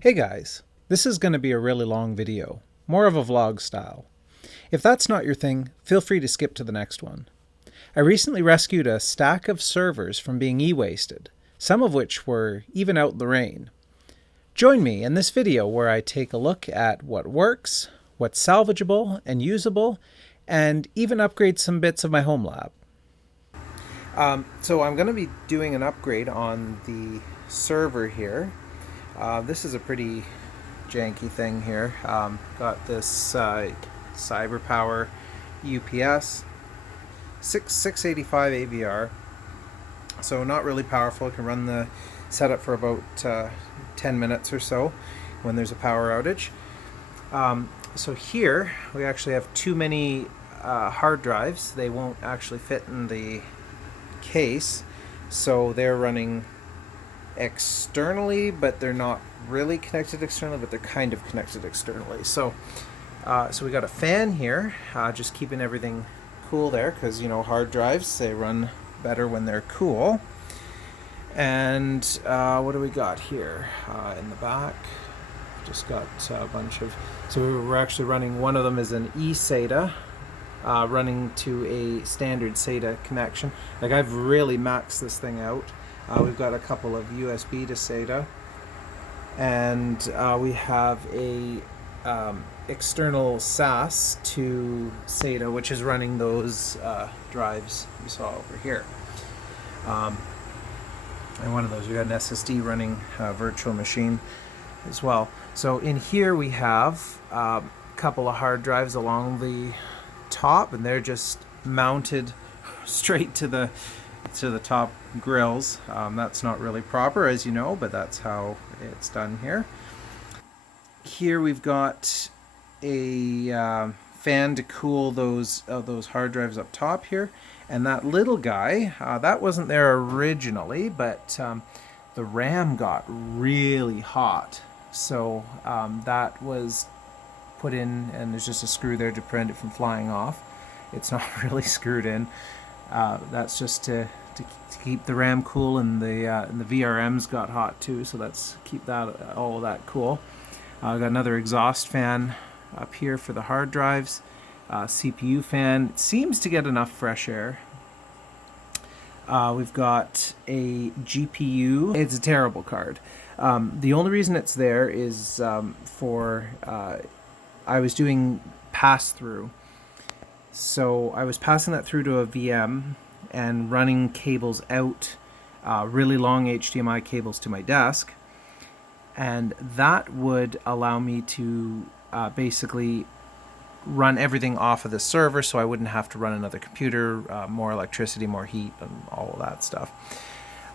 Hey guys, this is going to be a really long video, more of a vlog style. If that's not your thing, feel free to skip to the next one. I recently rescued a stack of servers from being e-wasted, some of which were even out in the rain. Join me in this video where I take a look at what works, what's salvageable and usable, and even upgrade some bits of my home lab. So I'm going to be doing an upgrade on the server here. This is a pretty janky thing here. Got this cyber power UPS 685 AVR, so not really powerful. It can run the setup for about 10 minutes or so when there's a power outage. So here we actually have too many hard drives. They won't actually fit in the case, so they're running externally, but they're not really connected externally, but they're kind of connected externally. So we got a fan here, just keeping everything cool there, because hard drives, they run better when they're cool. And what do we got here in the back? Just got a bunch of, so we're actually running, one of them is an eSATA running to a standard SATA connection. Like, I've really maxed this thing out. We've got a couple of USB to SATA, and we have a external SAS to SATA, which is running those drives you saw over here. And one of those, we got an SSD running virtual machine as well. So in here we have a couple of hard drives along the top, and they're just mounted straight to the top grills. That's not really proper, as you know, but that's how it's done here. Here we've got a fan to cool those hard drives up top here, and that little guy that wasn't there originally, but the RAM got really hot, so that was put in, and there's just a screw there to prevent it from flying off. It's not really screwed in. That's just to keep the RAM cool, and the VRMs got hot too, so let's keep that all of that cool. Got another exhaust fan up here for the hard drives. CPU fan, it seems to get enough fresh air. We've got a GPU. It's a terrible card. The only reason it's there is for I was doing pass-through. So I was passing that through to a VM and running cables out, really long HDMI cables to my desk, and that would allow me to basically run everything off of the server, so I wouldn't have to run another computer, more electricity, more heat, and all of that stuff.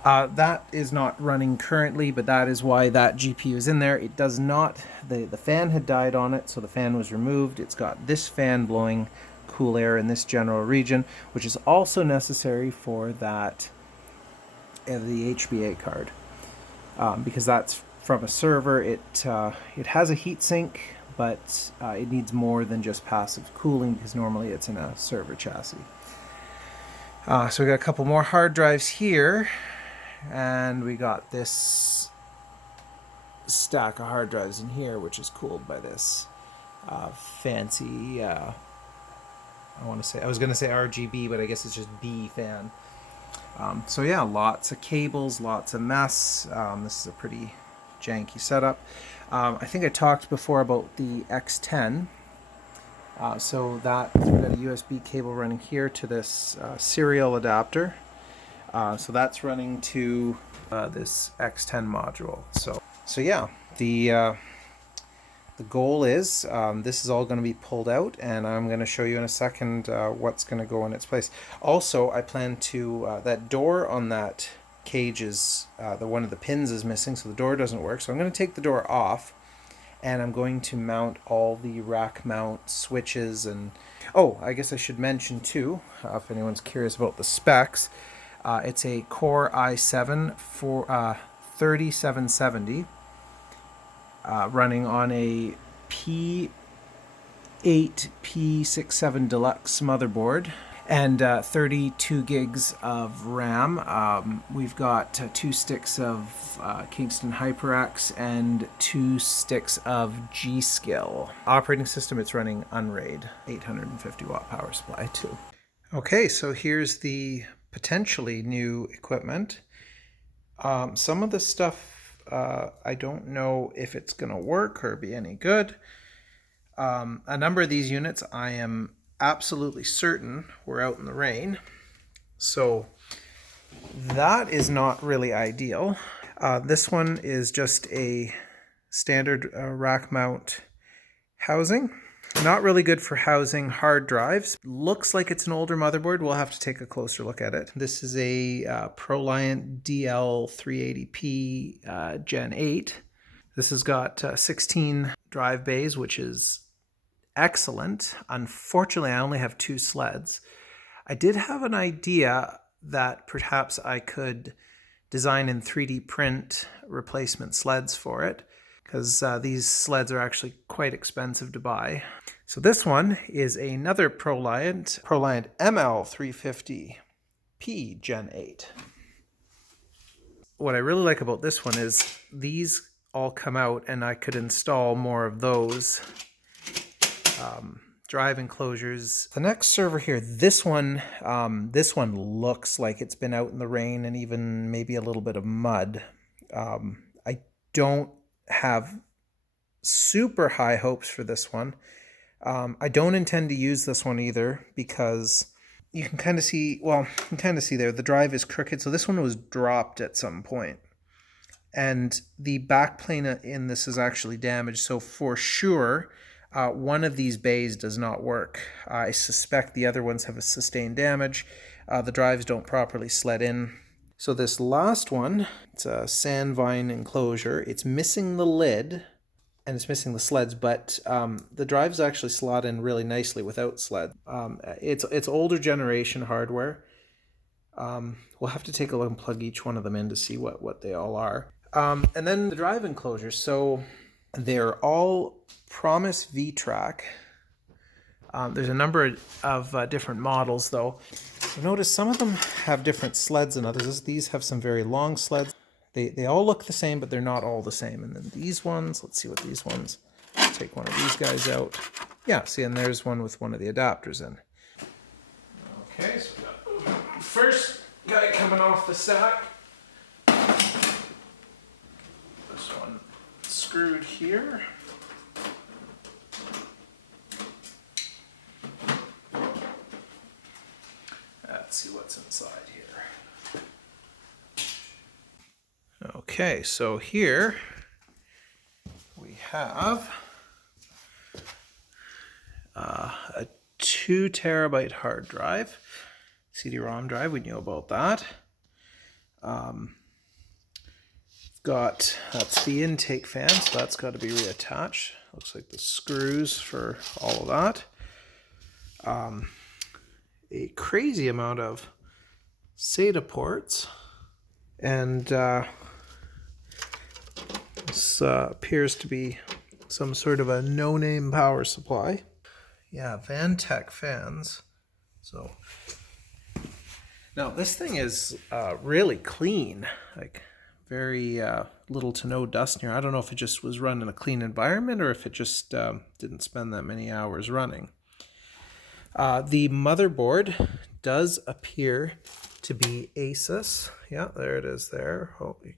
That is not running currently, but that is why that GPU is in there. It does not, the fan had died on it, so the fan was removed. It's got this fan blowing cool air in this general region, which is also necessary for that the HBA card, because that's from a server. It has a heat sink, but it needs more than just passive cooling, because normally it's in a server chassis. So we got a couple more hard drives here, and we got this stack of hard drives in here, which is cooled by this fancy I was going to say RGB, but I guess it's just B fan. So yeah, lots of cables, lots of mess. This is a pretty janky setup. I think I talked before about the X10. So that, we've got a USB cable running here to this serial adapter. So that's running to this X10 module. So yeah, the goal is, this is all going to be pulled out, and I'm going to show you in a second what's going to go in its place. Also, I plan to, that door on that cage is, one of the pins is missing, so the door doesn't work. So I'm going to take the door off, and I'm going to mount all the rack mount switches. And oh, I guess I should mention too, if anyone's curious about the specs, it's a Core i7 for 3770. Running on a P8 P67 Deluxe motherboard, and 32 gigs of RAM. We've got 2 sticks of Kingston HyperX and 2 sticks of G-Skill. Operating system, it's running Unraid, 850 watt power supply too. Okay, so here's the potentially new equipment. Some of the stuff I don't know if it's going to work or be any good. A number of these units I am absolutely certain were out in the rain, so that is not really ideal. This one is just a standard rack mount housing. Not really good for housing hard drives. Looks like it's an older motherboard. We'll have to take a closer look at it. This is a ProLiant DL380P Gen 8. This has got 16 drive bays, which is excellent. Unfortunately, I only have 2 sleds. I did have an idea that perhaps I could design and 3D print replacement sleds for it, because these sleds are actually quite expensive to buy. So this one is another ProLiant ML350P Gen 8. What I really like about this one is these all come out and I could install more of those drive enclosures. The next server here, this one looks like it's been out in the rain and even maybe a little bit of mud. I don't have super high hopes for this one. I don't intend to use this one either because you can kind of see, well, you can kind of see there, the drive is crooked. So this one was dropped at some point. And the backplane in this is actually damaged. So for sure, one of these bays does not work. I suspect the other ones have a sustained damage. The drives don't properly sled in. So this last one, it's a sand vine enclosure. It's missing the lid and it's missing the sleds, but the drives actually slot in really nicely without sled. It's older generation hardware. We'll have to take a look and plug each one of them in to see what they all are. And then the drive enclosures. So they're all Promise V-Track. There's a number of different models though. So notice some of them have different sleds than others. These have some very long sleds. They all look the same, but they're not all the same. And then these ones, let's see what these ones, let's take one of these guys out. Yeah, see, and there's one with one of the adapters in. Okay, so we got first guy coming off the stack. This one screwed here. Let's see what's inside here. Okay, so here we have a 2 terabyte hard drive, CD-ROM drive. We knew about that. That's the intake fan, so that's got to be reattached. Looks like the screws for all of that. A crazy amount of SATA ports, and this appears to be some sort of a no-name power supply. Yeah, Vantech fans. So now this thing is really clean, like very little to no dust in here. I don't know if it just was run in a clean environment or if it just didn't spend that many hours running. The motherboard does appear to be Asus. Yeah, there it is there. Holy,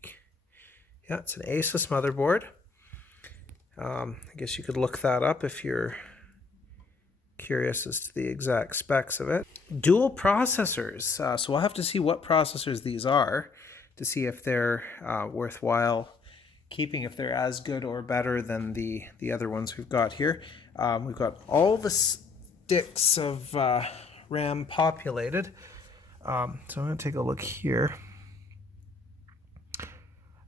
yeah, it's an Asus motherboard. I guess you could look that up if you're curious as to the exact specs of it. Dual processors. So we'll have to see what processors these are to see if they're worthwhile keeping, if they're as good or better than the other ones we've got here. We've got all the sticks of RAM populated. So I'm going to take a look here.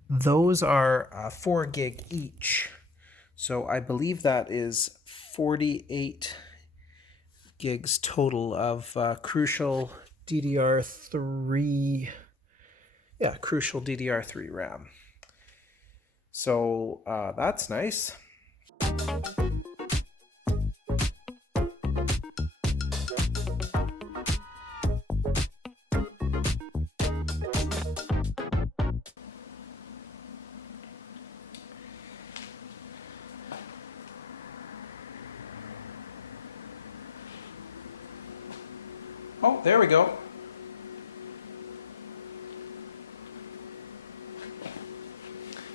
Those are 4 gig each. So I believe that is 48 gigs total of Crucial DDR3. Yeah, Crucial DDR3 RAM. So that's nice. Oh, there we go.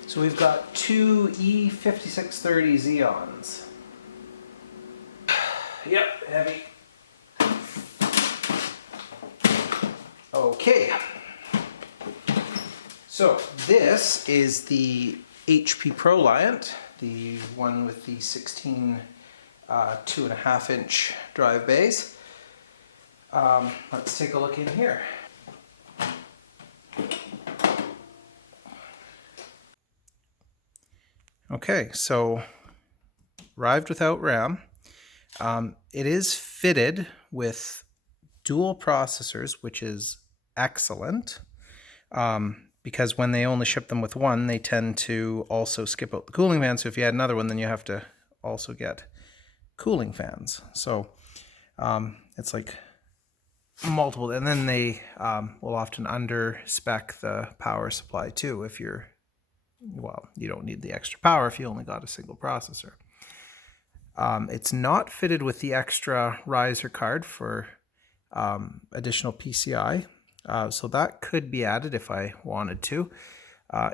So we've got two E5630 Xeons. Yep, heavy. Okay. So this is the HP ProLiant, the one with the 16 2.5 inch drive bays. Let's take a look in here. Okay, so arrived without RAM. It is fitted with dual processors, which is excellent, because when they only ship them with one, they tend to also skip out the cooling fan. So if you add another one, then you have to also get cooling fans. So it's like multiple, and then they will often under-spec the power supply too if you're, well, you don't need the extra power if you only got a single processor. It's not fitted with the extra riser card for additional PCI, so that could be added if I wanted to.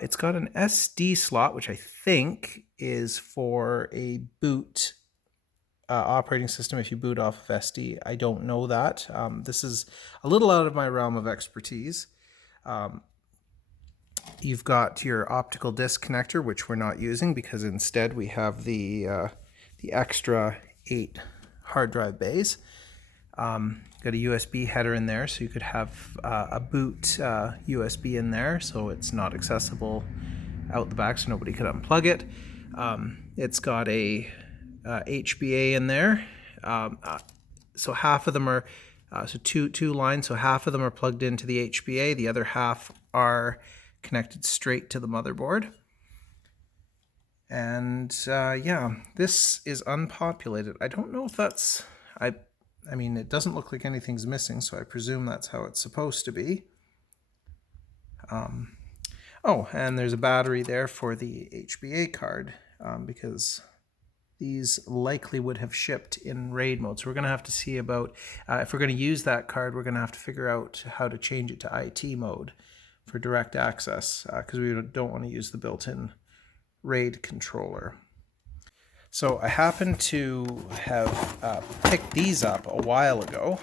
It's got an SD slot, which I think is for a boot operating system if you boot off of SD. I don't know that. This is a little out of my realm of expertise. You've got your optical disc connector, which we're not using because instead we have the extra 8 hard drive bays. Got a USB header in there, so you could have a boot USB in there, so it's not accessible out the back, so nobody could unplug it. It's got a HBA in there, so half of them are so two lines, so half of them are plugged into the HBA, the other half are connected straight to the motherboard. And yeah, this is unpopulated. I don't know if that's, I mean, it doesn't look like anything's missing, so I presume that's how it's supposed to be. Oh, and there's a battery there for the HBA card, because these likely would have shipped in RAID mode. So we're going to have to see about, if we're going to use that card, we're going to have to figure out how to change it to IT mode for direct access, because we don't want to use the built-in RAID controller. So I happen to have picked these up a while ago.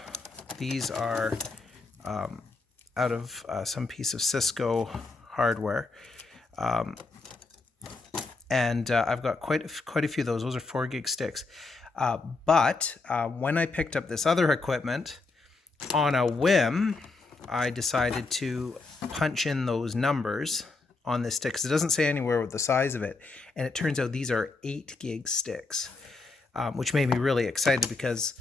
These are out of some piece of Cisco hardware. And I've got quite a few of those. Those are 4 gig sticks. But when I picked up this other equipment, on a whim, I decided to punch in those numbers on this stick, because it doesn't say anywhere with the size of it. And it turns out these are 8 gig sticks, which made me really excited because,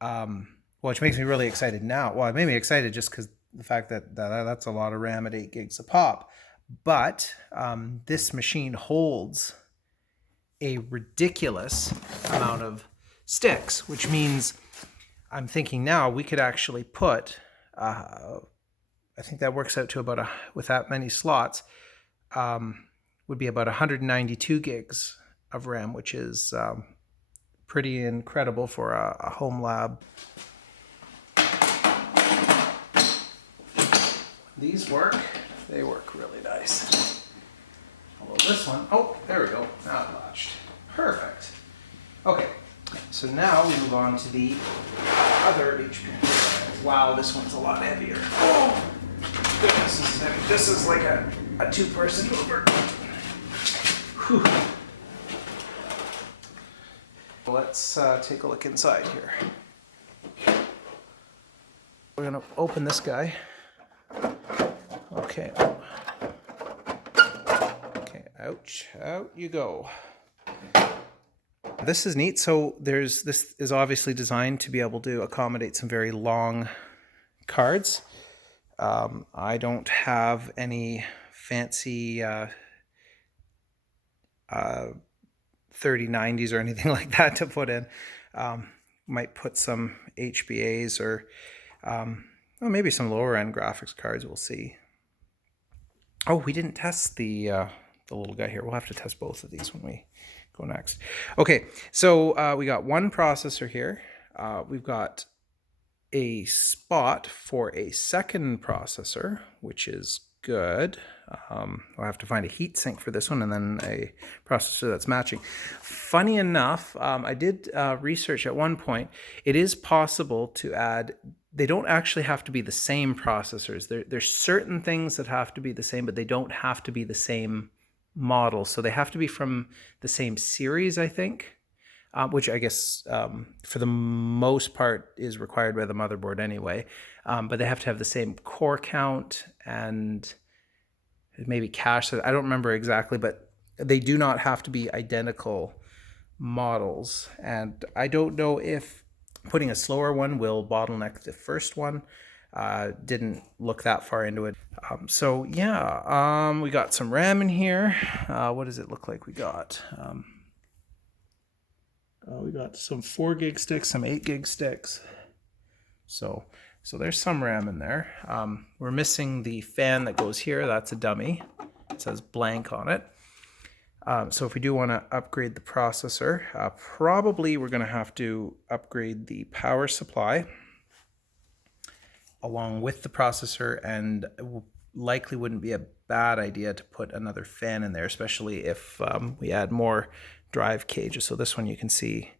well, which makes me really excited now. Well, it made me excited just because the fact that that's a lot of RAM at 8 gigs a pop. But this machine holds a ridiculous amount of sticks, which means I'm thinking now we could actually put, I think that works out to about, with that many slots, would be about 192 gigs of RAM, which is pretty incredible for a home lab. These work. They work really nice. Although this one, oh, there we go. Now it latched. Perfect. Okay, so now we move on to the other HP. Wow, this one's a lot heavier. Oh, goodness, this is heavy. This is like a 2-person mover. Whew. Let's take a look inside here. We're gonna open this guy. Okay. Okay, ouch, out you go. This is neat. So this is obviously designed to be able to accommodate some very long cards. I don't have any fancy 3090s or anything like that to put in. Might put some HBAs or well, maybe some lower end graphics cards, we'll see. Oh, we didn't test the little guy here. We'll have to test both of these when we go next. Okay, so we got one processor here. We've got a spot for a second processor, which is good. I'll have to find a heat sink for this one and then a processor that's matching. Funny enough, I did research at one point. It is possible to add, they don't actually have to be the same processors. There's certain things that have to be the same, but they don't have to be the same model. So they have to be from the same series, I think. Which I guess for the most part is required by the motherboard anyway. But they have to have the same core count and maybe cache. I don't remember exactly, but they do not have to be identical models. And I don't know if putting a slower one will bottleneck the first one. Didn't look that far into it. So yeah, we got some RAM in here. What does it look like we got? We got some 4 gig sticks, some 8 gig sticks. So there's some RAM in there. We're missing the fan that goes here. That's a dummy. It says blank on it. So if we do want to upgrade the processor, probably we're going to have to upgrade the power supply along with the processor, and it likely wouldn't be a bad idea to put another fan in there, especially if we add more drive cages. So this one you can see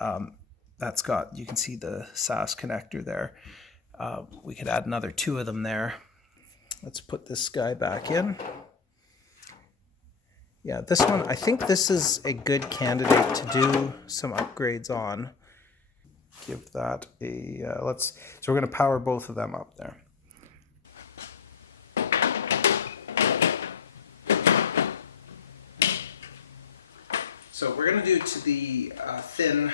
you can see the SAS connector there. We could add another 2 of them there. Let's put this guy back in. Yeah, this one, I think this is a good candidate to do some upgrades on. Give that a, so we're gonna power both of them up there. So we're going to do to the thin,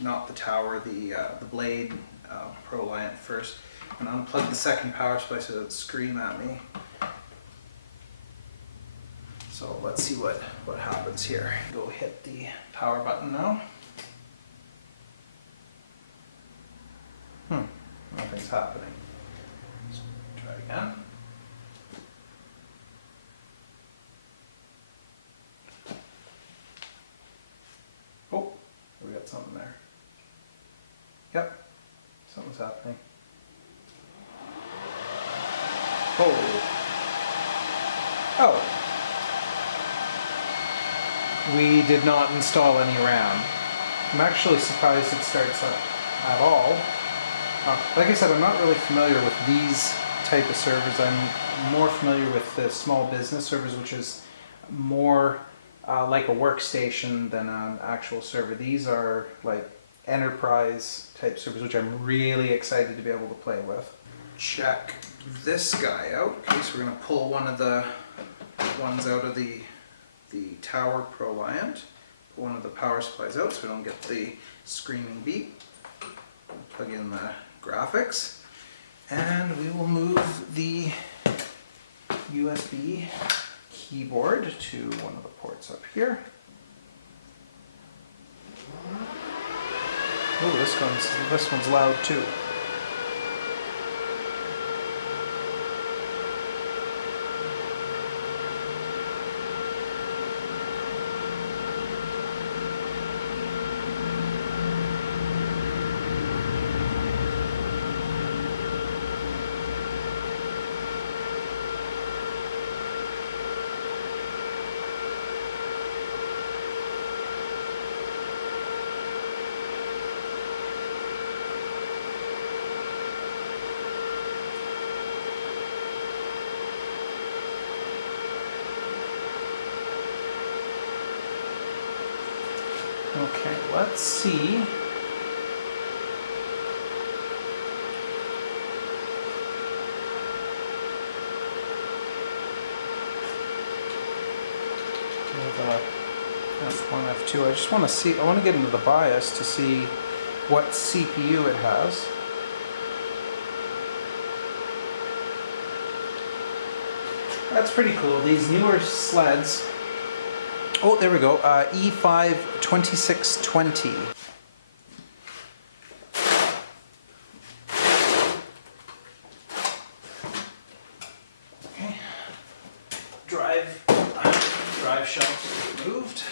not the tower, the blade ProLiant first. And unplug the second power supply so it doesn't scream at me. So let's see what happens here. Go hit the power button now. Nothing's happening. Let's try again. Oh, we got something there. Yep, something's happening. Oh, we did not install any RAM. I'm actually surprised it starts up at all. Like I said, I'm not really familiar with these type of servers. I'm more familiar with the small business servers, which is more like a workstation than an actual server. These are like enterprise type servers, which I'm really excited to be able to play with. Check this guy out. Okay, so we're going to pull one of the ones out of the tower ProLiant. Pull one of the power supplies out so we don't get the screaming beep. Plug in the graphics, and we will move the USB keyboard to one of the ports up here. Oh, this one's loud too. Okay, let's see. F1, F2. I just want to see, I want to get into the BIOS to see what CPU it has. That's pretty cool. These newer sleds. Oh, there we go. E5 2620. Okay. Drive shelf removed.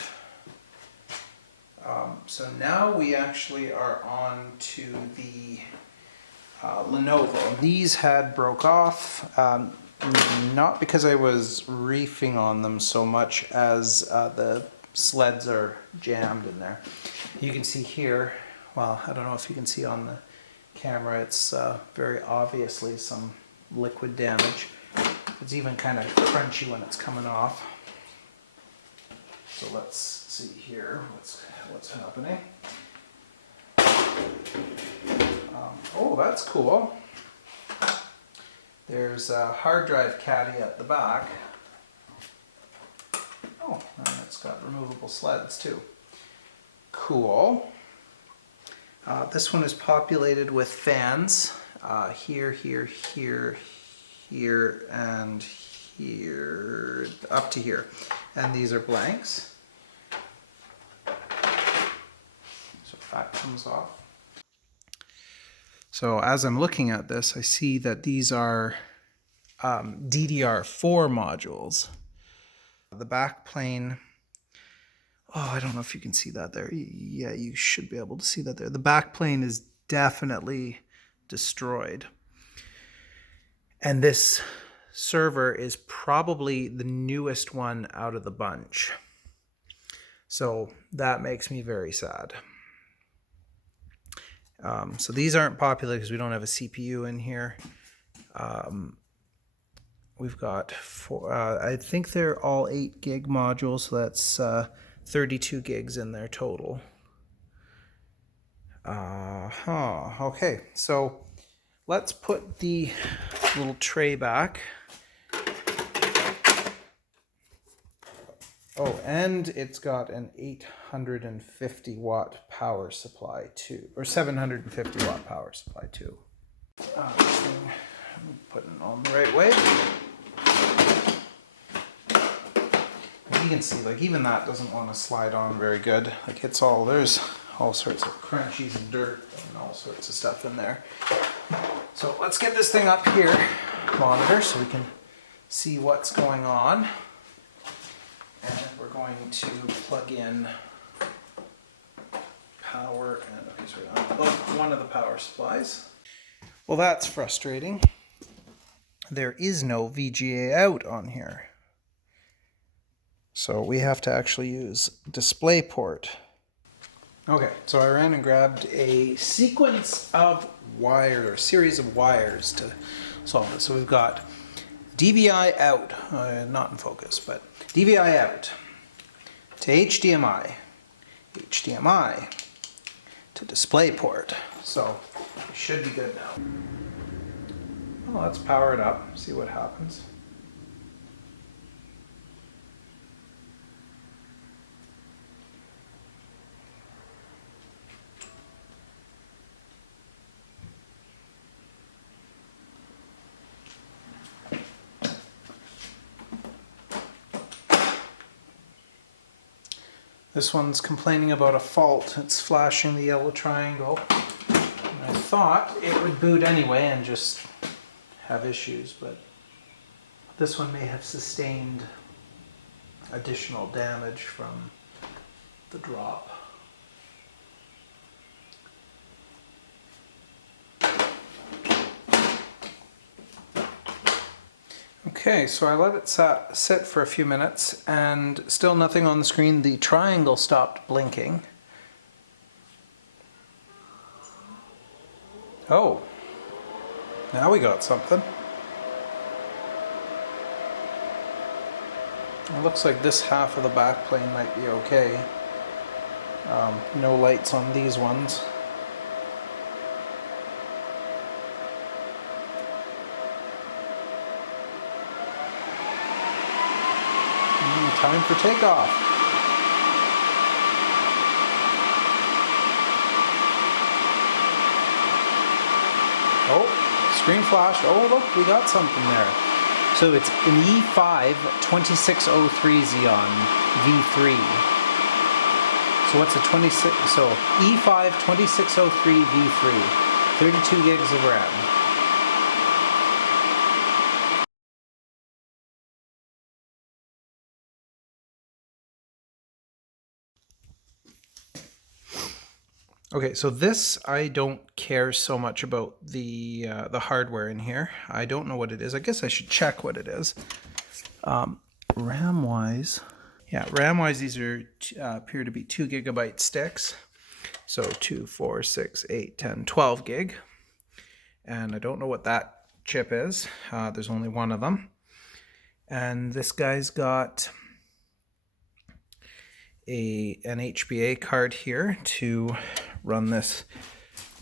So now we actually are on to the Lenovo. These had broke off, not because I was reefing on them so much as the sleds are jammed in there. You can see here, well, I don't know if you can see on the camera, it's very obviously some liquid damage. It's even kind of crunchy when it's coming off. So let's see here what's happening. Oh, that's cool. There's a hard drive caddy at the back. Oh, and it's got removable sleds too. Cool. This one is populated with fans. Here, here, here, here, and here, up to here. And these are blanks. So that comes off. So as I'm looking at this, I see that these are DDR4 modules. The back plane, oh, I don't know if you can see that there. Yeah, you should be able to see that there. The back plane is definitely destroyed. And this server is probably the newest one out of the bunch. So that makes me very sad. So these aren't popular because we don't have a CPU in here. We've got four, I think they're all 8 gig modules, so that's 32 gigs in there total. Okay, so let's put the little tray back. Oh, and it's got an 850 watt power supply too, or 750 watt power supply too. This thing, I'm putting it on the right way. You can see, like, even that doesn't want to slide on very good. Like, it's all, there's all sorts of crunchies and dirt and all sorts of stuff in there. So let's get this thing up here, monitor, so we can see what's going on. And we're going to plug in power and, okay, sorry, unplug one of the power supplies. Well, that's frustrating. There is no VGA out on here. So we have to actually use DisplayPort. Okay, so I ran and grabbed a sequence of wires, or a series of wires to solve this. So we've got DVI out, not in focus, but DVI out to HDMI, HDMI to DisplayPort. So we should be good now. Well, let's power it up, see what happens. This one's complaining about a fault. It's flashing the yellow triangle. And I thought it would boot anyway and just have issues, but this one may have sustained additional damage from the drop. Okay, so I let it sit for a few minutes and still nothing on the screen. The triangle stopped blinking. Oh, now we got something. It looks like this half of the back plane might be okay. No lights on these ones. Time for takeoff. Oh, screen flash. Oh, look, we got something there. So it's an E5 2603 Xeon V3. So what's a 26? So E5 2603 V3, 32 gigs of RAM. Okay, so this, I don't care so much about the hardware in here. I don't know what it is. I guess I should check what it is. RAM-wise, yeah, RAM-wise, these are appear to be 2 gigabyte sticks. So 2, 4, 6, 8, 10, 12 gig. And I don't know what that chip is. There's only one of them. And this guy's got an HBA card here to run this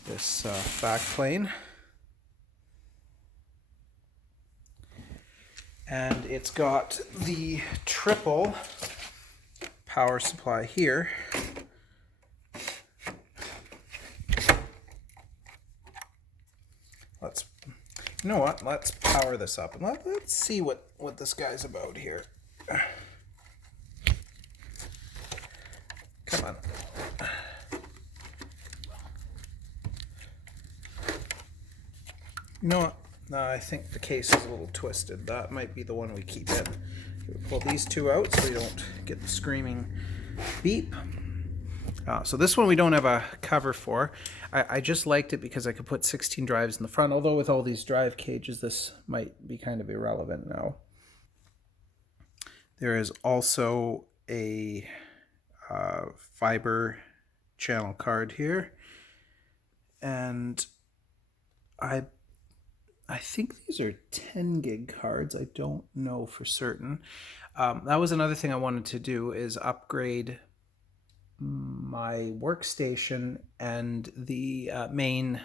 backplane. And it's got the triple power supply here. You know what? Let's power this up and let's see what this guy's about here. Come on. You know what? No, I think the case is a little twisted. That might be the one we keep in. We'll pull these two out so we don't get the screaming beep. So this one we don't have a cover for. I just liked it because I could put 16 drives in the front, although with all these drive cages this might be kind of irrelevant now. There is also a fiber channel card here, and I think these are 10 gig cards. I don't know for certain. That was another thing I wanted to do, is upgrade my workstation and the main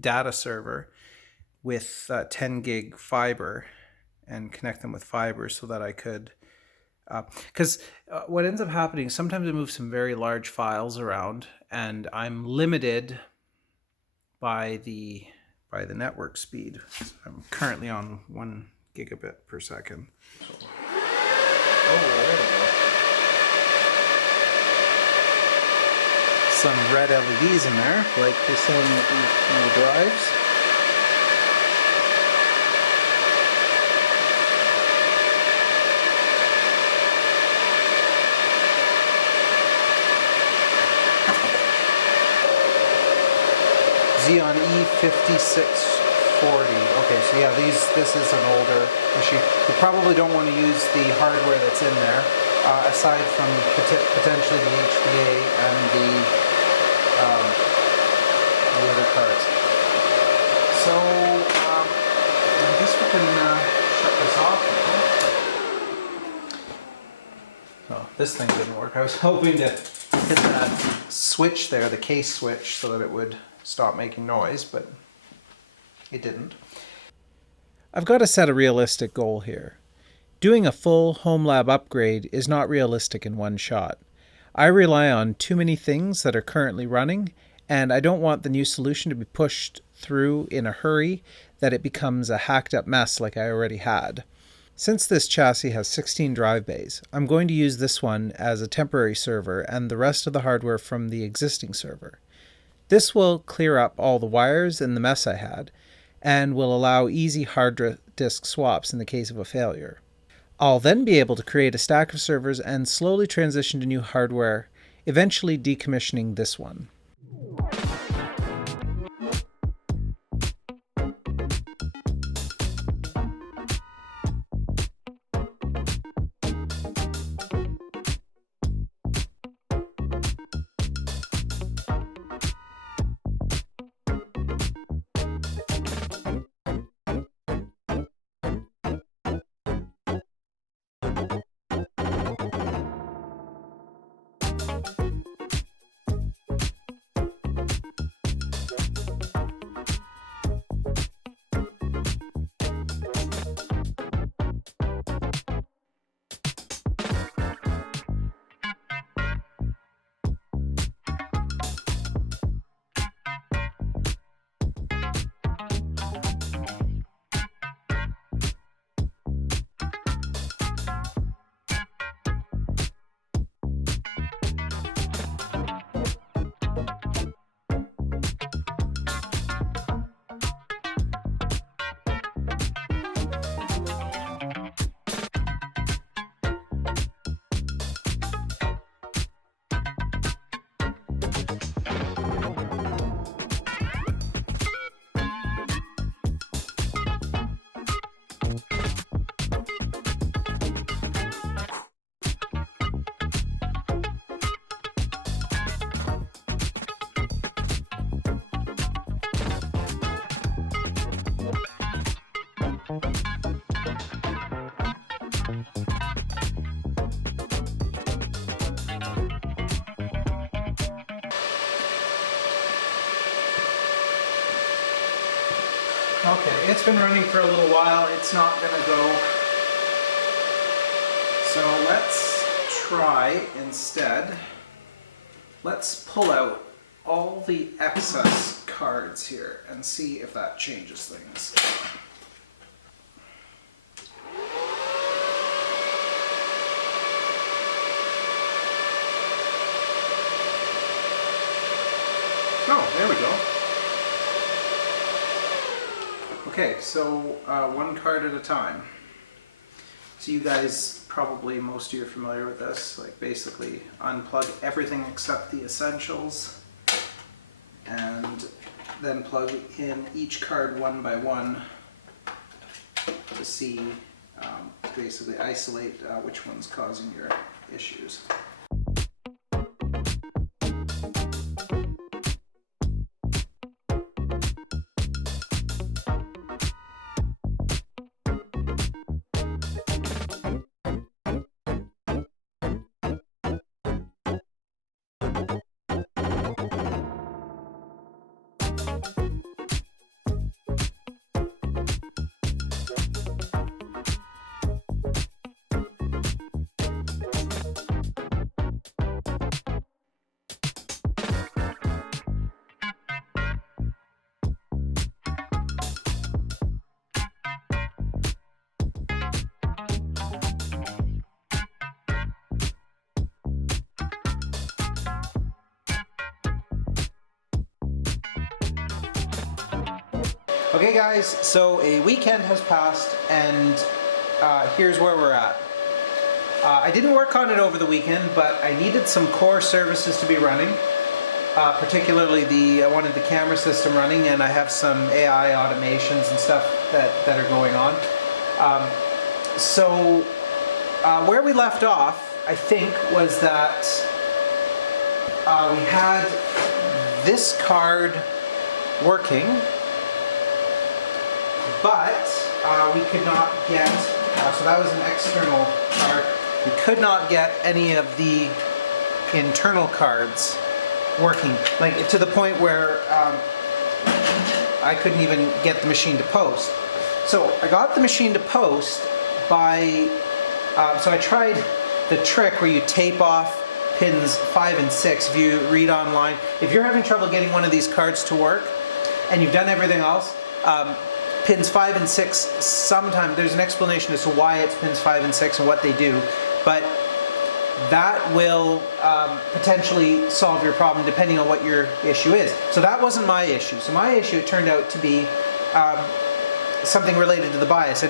data server with 10 gig fiber and connect them with fiber so that I could, because what ends up happening, sometimes I move some very large files around and I'm limited by the network speed. I'm currently on 1 gigabit per second. Oh, there we go. Some red LEDs in there, like they say in the drives. Xeon E5640. Okay, so yeah, this is an older issue. You probably don't want to use the hardware that's in there, aside from potentially the HBA and the other cards. So I guess we can shut this off now. Oh, this thing didn't work. I was hoping to hit that switch there, the case switch, so that it would stop making noise, but it didn't. I've got to set a realistic goal here. Doing a full home lab upgrade is not realistic in one shot. I rely on too many things that are currently running, and I don't want the new solution to be pushed through in a hurry that it becomes a hacked up mess like I already had. Since this chassis has 16 drive bays, I'm going to use this one as a temporary server and the rest of the hardware from the existing server. This will clear up all the wires and the mess I had, and will allow easy hard disk swaps in the case of a failure. I'll then be able to create a stack of servers and slowly transition to new hardware, eventually decommissioning this one. Okay, it's been running for a little while. It's not gonna go. So let's try instead. Let's pull out all the excess cards here and see if that changes things. Oh, there we go. Okay, so one card at a time. So you guys, probably most of you are familiar with this, like basically unplug everything except the essentials and then plug in each card one by one to see, basically isolate which one's causing your issues. Okay guys, so a weekend has passed and here's where we're at. I didn't work on it over the weekend, but I needed some core services to be running. Particularly I wanted the camera system running, and I have some AI automations and stuff that are going on. So where we left off, I think, was that we had this card working, but we could not get, so that was an external card, we could not get any of the internal cards working, like to the point where I couldn't even get the machine to post. So I got the machine to post by, so I tried the trick where you tape off pins 5 and 6. If you read online, if you're having trouble getting one of these cards to work and you've done everything else, pins 5 and 6, sometimes there's an explanation as to why it's pins 5 and 6 and what they do, but that will potentially solve your problem depending on what your issue is. So that wasn't my issue. So my issue, it turned out to be something related to the BIOS.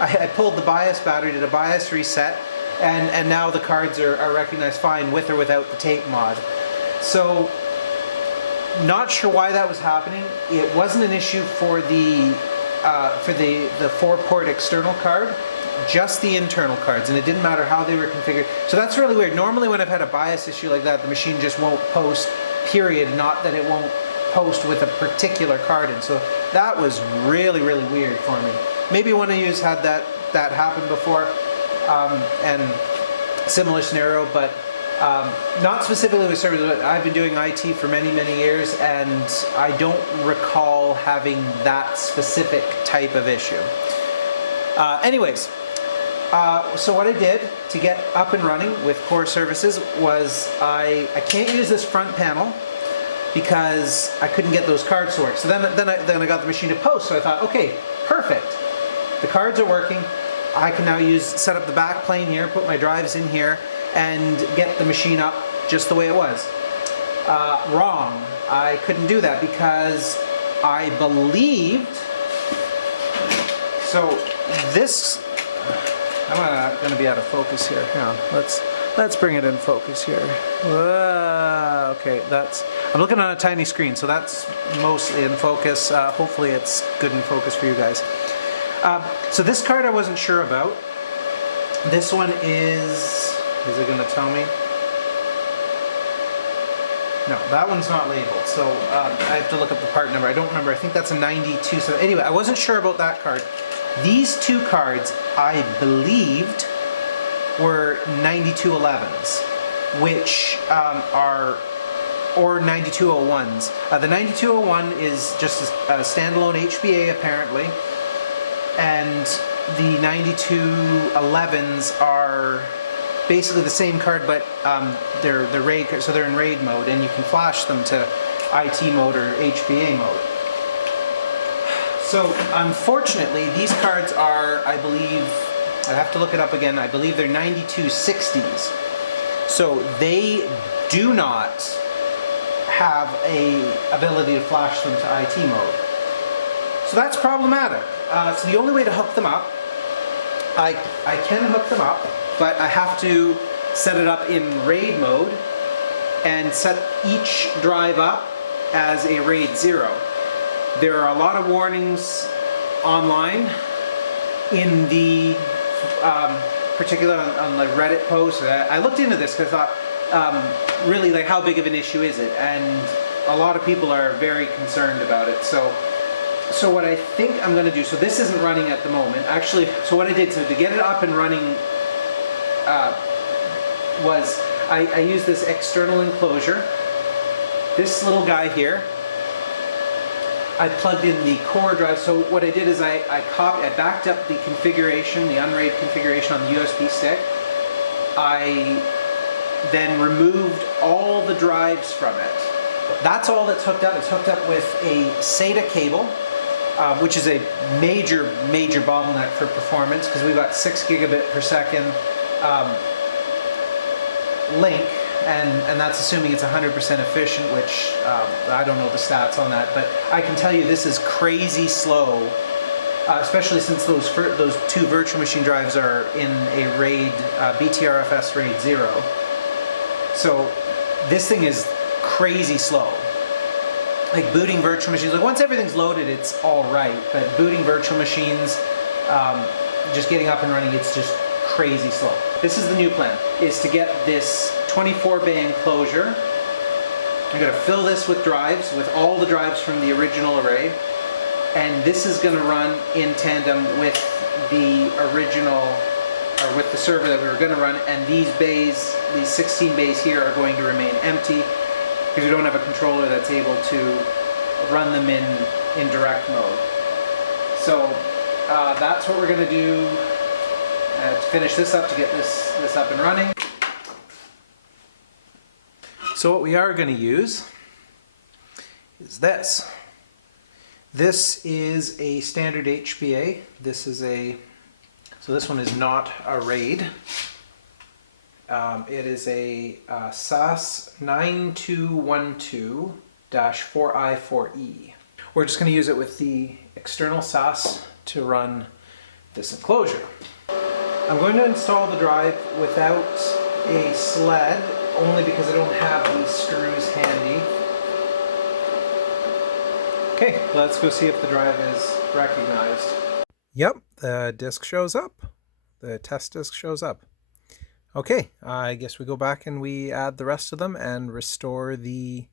I pulled the BIOS battery, did a BIOS reset, and now the cards are recognized fine with or without the tape mod. So not sure why that was happening. It wasn't an issue for the 4-port external card, just the internal cards, and it didn't matter how they were configured. So that's really weird. Normally when I've had a BIOS issue like that, the machine just won't post, period, not that it won't post with a particular card in. So that was really, really weird for me. Maybe one of you has had that happen before, and similar scenario, but not specifically with servers, but I've been doing IT for many, many years, and I don't recall having that specific type of issue. Anyways, so what I did to get up and running with core services was I can't use this front panel because I couldn't get those cards to work. So then I got the machine to post, so I thought, okay, perfect. The cards are working. I can now set up the back plane here, put my drives in here, and get the machine up just the way it was. Wrong. I couldn't do that because I believed, so this, I'm going to be out of focus here. Hang on, let's bring it in focus here. Okay, I'm looking on a tiny screen, so that's mostly in focus. Hopefully it's good in focus for you guys. So this card I wasn't sure about. This one is it going to tell me? No, that one's not labeled, so I have to look up the part number. I don't remember. I think that's a 92. So anyway, I wasn't sure about that card. These two cards, I believed, were 9211s, which are or 9201s. The 9201 is just a standalone HBA apparently, and the 9211s are basically the same card, but they're RAID, so they're in RAID mode, and you can flash them to IT mode or HBA mode. So unfortunately, these cards are, I believe, I have to look it up again, I believe they're 9260s. So they do not have a ability to flash them to IT mode. So that's problematic. So the only way to hook them up, I can hook them up, but I have to set it up in RAID mode and set each drive up as a RAID 0. There are a lot of warnings online in the particular on the Reddit post. I looked into this because I thought, really, like, how big of an issue is it? And a lot of people are very concerned about it. So what I think I'm going to do, so this isn't running at the moment. Actually, so what I did, so to get it up and running, was I used this external enclosure. This little guy here, I plugged in the core drive. So what I did is I backed up the configuration, the unraid configuration on the USB stick. I then removed all the drives from it. That's all that's hooked up. It's hooked up with a SATA cable, which is a major bottleneck for performance because we've got 6 gigabit per second link, and that's assuming it's 100% efficient, which I don't know the stats on that, but I can tell you this is crazy slow, especially since those 2 virtual machine drives are in a RAID, BTRFS RAID 0. So this thing is crazy slow. Like booting virtual machines, like once everything's loaded, it's all right, but booting virtual machines, just getting up and running, it's just crazy slow. This is the new plan, is to get this 24 bay enclosure. I'm going to fill this with drives, with all the drives from the original array, and this is going to run in tandem with the original, or with the server that we were going to run, and these bays, these 16 bays here, are going to remain empty because we don't have a controller that's able to run them in direct mode. So that's what we're going to do to finish this up, to get this up and running. So what we are going to use is this. This is a standard HBA. This is so this one is not a RAID. It is a SAS 9212-4i4E. We're just going to use it with the external SAS to run this enclosure. I'm going to install the drive without a sled, only because I don't have these screws handy. Okay, let's go see if the drive is recognized. Yep, the disk shows up. The test disk shows up. Okay, I guess we go back and we add the rest of them and restore the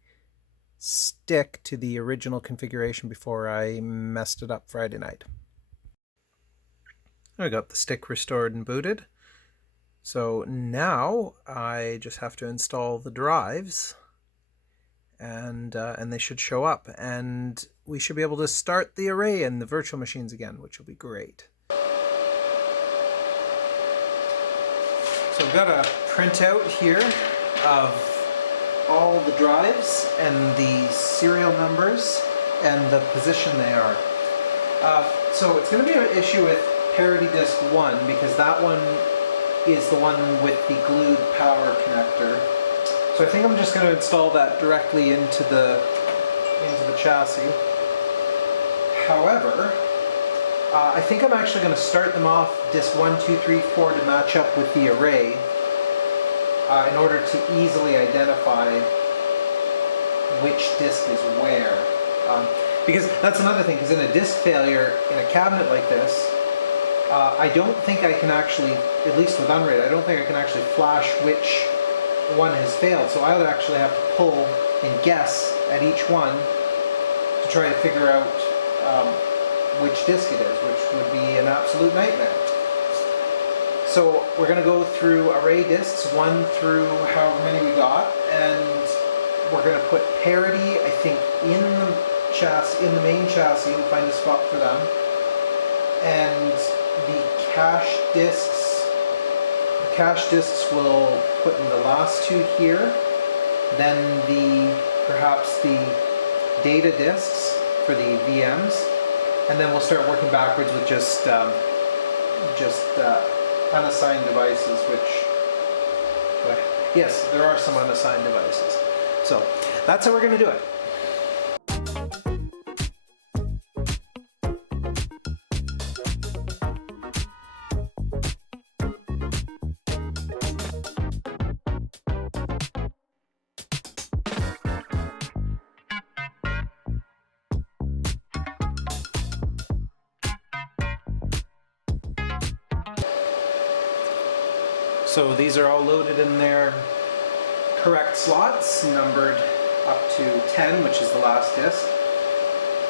stick to the original configuration before I messed it up Friday night. I got the stick restored and booted. So now I just have to install the drives, and they should show up, and we should be able to start the array and the virtual machines again, which will be great. So I've got a printout here of all the drives and the serial numbers and the position they are. So it's going to be an issue with Parity Disk 1, because that one is the one with the glued power connector. So I think I'm just going to install that directly into the chassis. However, I think I'm actually going to start them off disk 1, 2, 3, 4 to match up with the array in order to easily identify which disk is where. Because that's another thing, because in a disk failure in a cabinet like this, I don't think I can actually, at least with Unraid, I don't think I can actually flash which one has failed. So I would actually have to pull and guess at each one to try to figure out which disk it is, which would be an absolute nightmare. So we're going to go through array disks, 1 through however many we got, and we're going to put parity, I think, in the chassis, in the main chassis. We'll find a spot for them. And the cache discs we'll put in the last two here. Then perhaps the data discs for the VMs, and then we'll start working backwards with just unassigned devices, which, yes, there are some unassigned devices. So that's how we're going to do it. So these are all loaded in their correct slots, numbered up to 10, which is the last disc.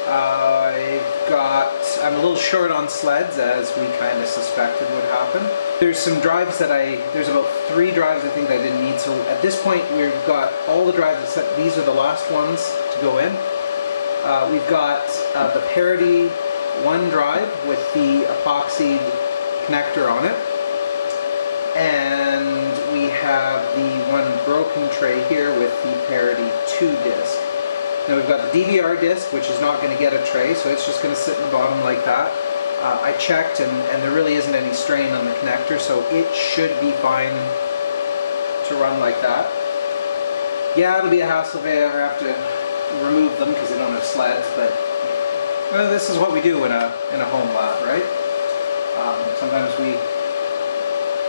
I'm a little short on sleds, as we kind of suspected would happen. There's some drives there's about 3 drives I think I didn't need, so at this point we've got all the drives except these are the last ones to go in. We've got the Parity 1 drive with the epoxied connector on it. And we have the one broken tray here with the Parity 2 disc. Now we've got the DVR disc, which is not going to get a tray, so it's just going to sit in the bottom like that. I checked, and there really isn't any strain on the connector, so it should be fine to run like that. Yeah, it'll be a hassle if I ever have to remove them because they don't have sleds, but this is what we do in a home lab, right? Sometimes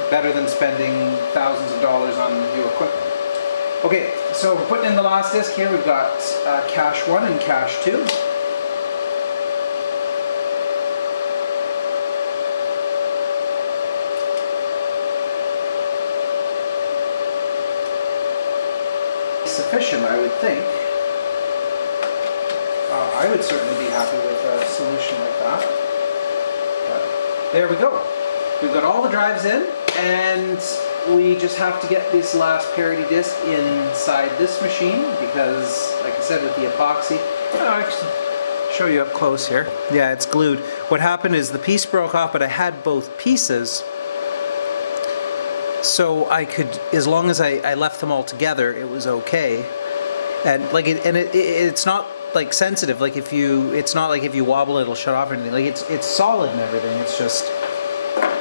better than spending thousands of dollars on new equipment. Okay, so we're putting in the last disc here. We've got cache 1 and cache 2. Sufficient, I would think. I would certainly be happy with a solution like that. But there we go. We've got all the drives in, and we just have to get this last Parity disc inside this machine because, like I said, with the epoxy, I'll actually show you up close here. Yeah, it's glued. What happened is the piece broke off, but I had both pieces, so I could, as long as I left them all together, it was okay. And like it's not like sensitive. Like it's not like if you wobble it'll shut off or anything. Like it's solid and everything. It's just,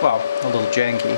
well, a little janky.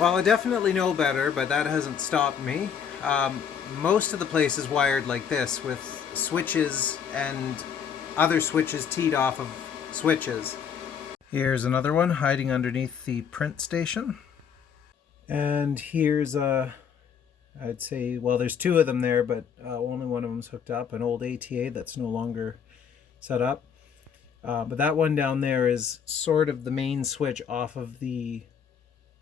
Well, I definitely know better, but that hasn't stopped me. Most of the place is wired like this, with switches and other switches teed off of switches. Here's another one hiding underneath the print station. And here's I'd say, well, there's 2 of them there, but only one of them's hooked up, an old ATA that's no longer set up. But that one down there is sort of the main switch off of the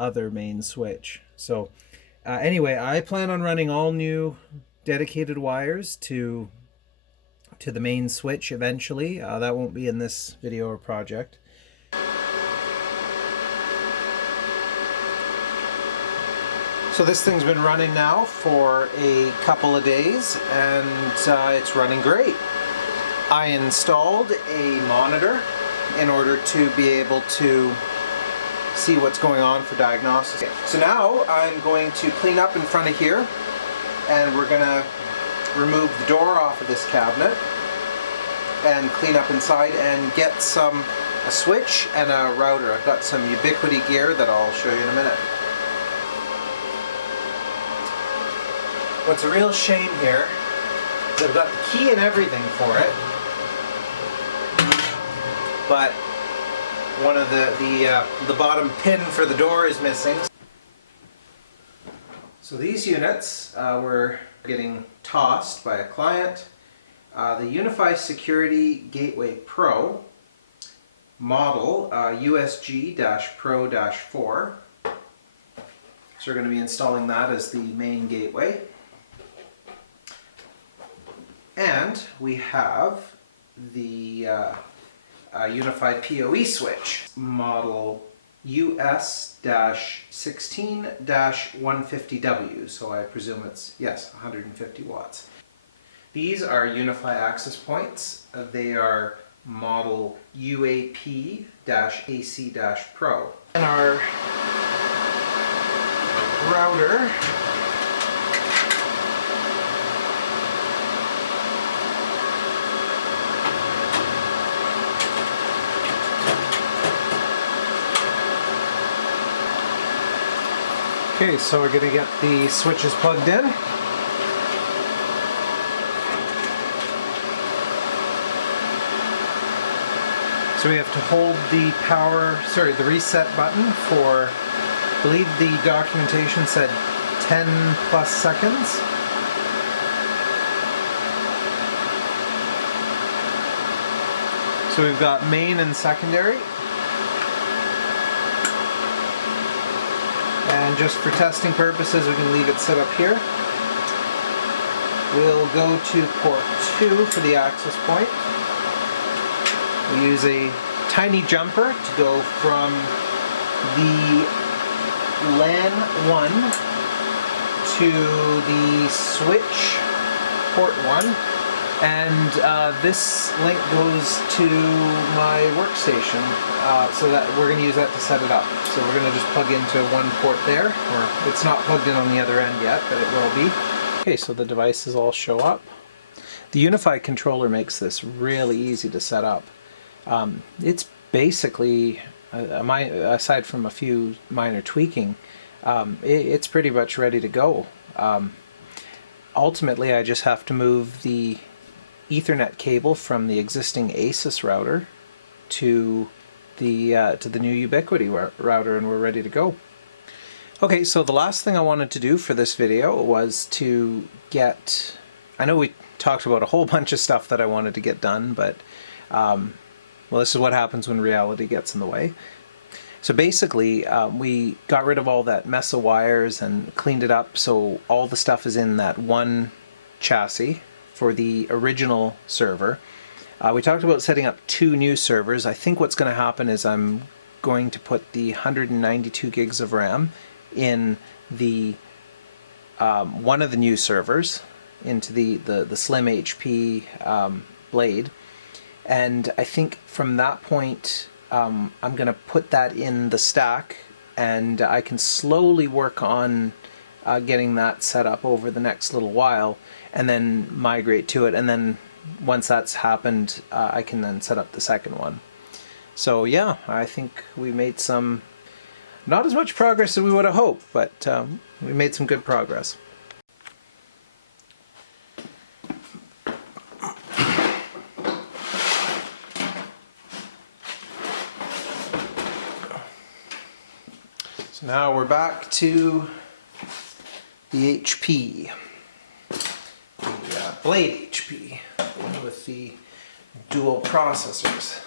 other main switch. So anyway, I plan on running all new dedicated wires to the main switch eventually. That won't be in this video or project. So this thing's been running now for a couple of days, and it's running great. I installed a monitor in order to be able to see what's going on for diagnostics. So now I'm going to clean up in front of here, and we're going to remove the door off of this cabinet and clean up inside and get a switch and a router. I've got some Ubiquity gear that I'll show you in a minute. What's a real shame here I've got the key and everything for it, but one of the bottom pin for the door is missing. So these units were getting tossed by a client. The Unify Security Gateway Pro model USG-Pro-4. So we're going to be installing that as the main gateway. And we have the Unified PoE switch model US-16-150W, so I presume it's, yes, 150 watts. These are Unify access points. They are model UAP-AC-Pro. And our router Okay, so we're going to get the switches plugged in. So we have to hold the the reset button for, I believe the documentation said 10 plus seconds. So we've got main and secondary. And just for testing purposes, we can leave it set up here. We'll go to port 2 for the access point. We use a tiny jumper to go from the LAN 1 to the switch port 1. And this link goes to my workstation, so that we're going to use that to set it up. So we're going to just plug into one port there, or it's not plugged in on the other end yet, but it will be. Okay, so the devices all show up. The Unify controller makes this really easy to set up. It's basically, aside from a few minor tweaking, it's pretty much ready to go. Ultimately, I just have to move the Ethernet cable from the existing ASUS router to the new Ubiquity router, and we're ready to go. Okay, so the last thing I wanted to do for this video was to get, I know we talked about a whole bunch of stuff that I wanted to get done, but well, this is what happens when reality gets in the way. So basically, we got rid of all that mess of wires and cleaned it up, so all the stuff is in that one chassis for the original server. We talked about setting up 2 new servers. I think what's going to happen is I'm going to put the 192 gigs of RAM in the one of the new servers, into the Slim HP blade. And I think from that point, I'm going to put that in the stack, and I can slowly work on getting that set up over the next little while, and then migrate to it, and then once that's happened, I can then set up the second one. So yeah, I think we made some, not as much progress as we would have hoped, but we made some good progress. So now we're back to the HP. Blade HP, with the dual processors.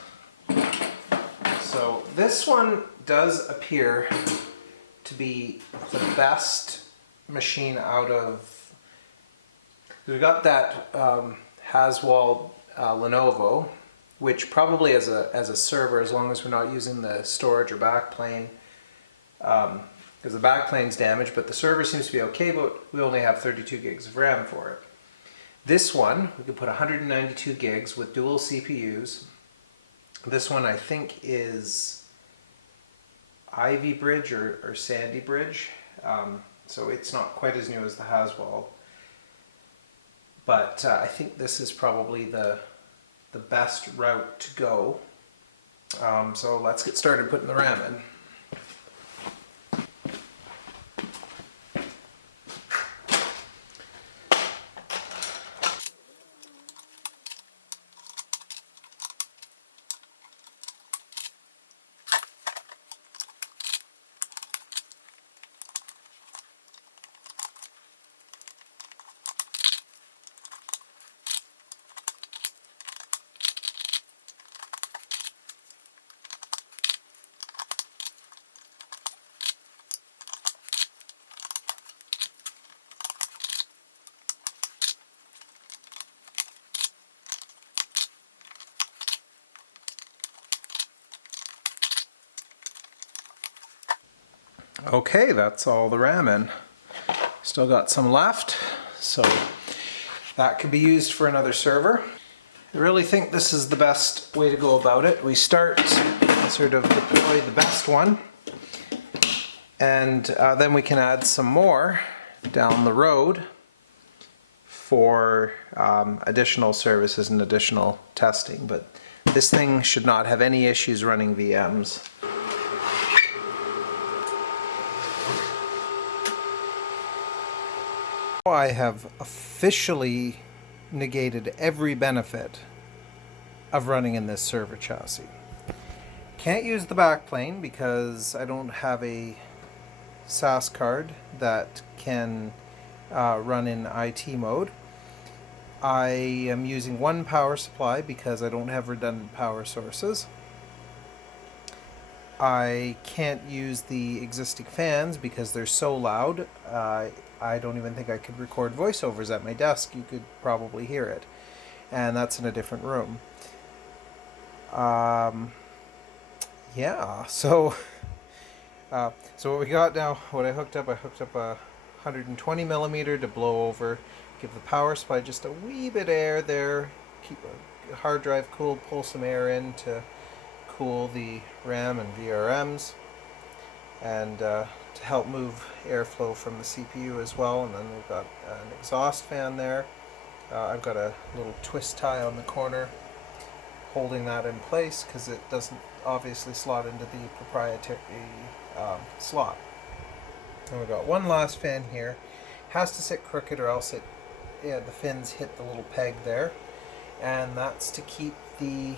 So this one does appear to be the best machine out of, we got that Haswell Lenovo, which probably as a server, as long as we're not using the storage or backplane, because the backplane's damaged, but the server seems to be okay, but we only have 32 gigs of RAM for it. This one, we can put 192 gigs with dual CPUs. This one I think is Ivy Bridge or Sandy Bridge, so it's not quite as new as the Haswell. But I think this is probably the best route to go. So let's get started putting the RAM in. Okay, that's all the RAM in. Still got some left, so that could be used for another server. I really think this is the best way to go about it. We start, sort of deploy the best one, and then we can add some more down the road for additional services and additional testing. But this thing should not have any issues running VMs. I have officially negated every benefit of running in this server chassis. Can't use the backplane because I don't have a SAS card that can run in IT mode. I am using one power supply because I don't have redundant power sources. I can't use the existing fans because they're so loud. I don't even think I could record voiceovers at my desk. You could probably hear it. And that's in a different room. Yeah, so what we got now, what I hooked up a 120 millimeter to blow over, give the power supply just a wee bit of air there, keep a hard drive cool, pull some air in to cool the RAM and VRMs, and to help move airflow from the CPU as well. And then we've got an exhaust fan there. I've got a little twist tie on the corner holding that in place because it doesn't obviously slot into the proprietary slot. And we've got one last fan here. Has to sit crooked or else the fins hit the little peg there. And that's to keep the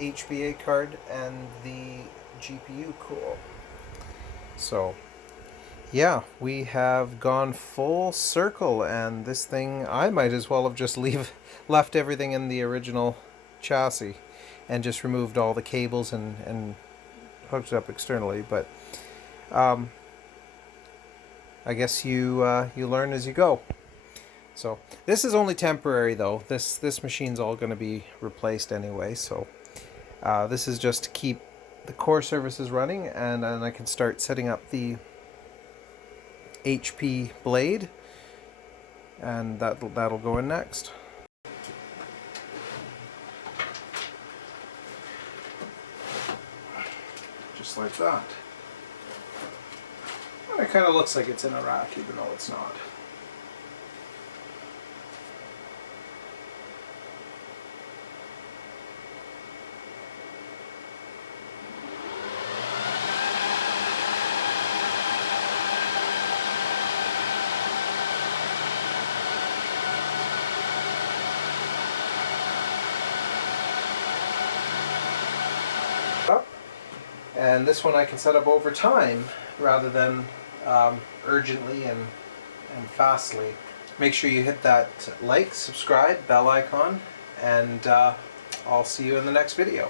HBA card and the GPU cool. So yeah, we have gone full circle, and this thing, I might as well have just left everything in the original chassis and just removed all the cables and hooked it up externally. But I guess you learn as you go. So this is only temporary though. This machine's all going to be replaced anyway. So this is just to keep the core services running, and then I can start setting up the HP blade, and that'll go in next. Just like that. And it kind of looks like it's in a rack even though it's not. And this one I can set up over time rather than urgently and fastly. Make sure you hit that like, subscribe, bell icon, and I'll see you in the next video.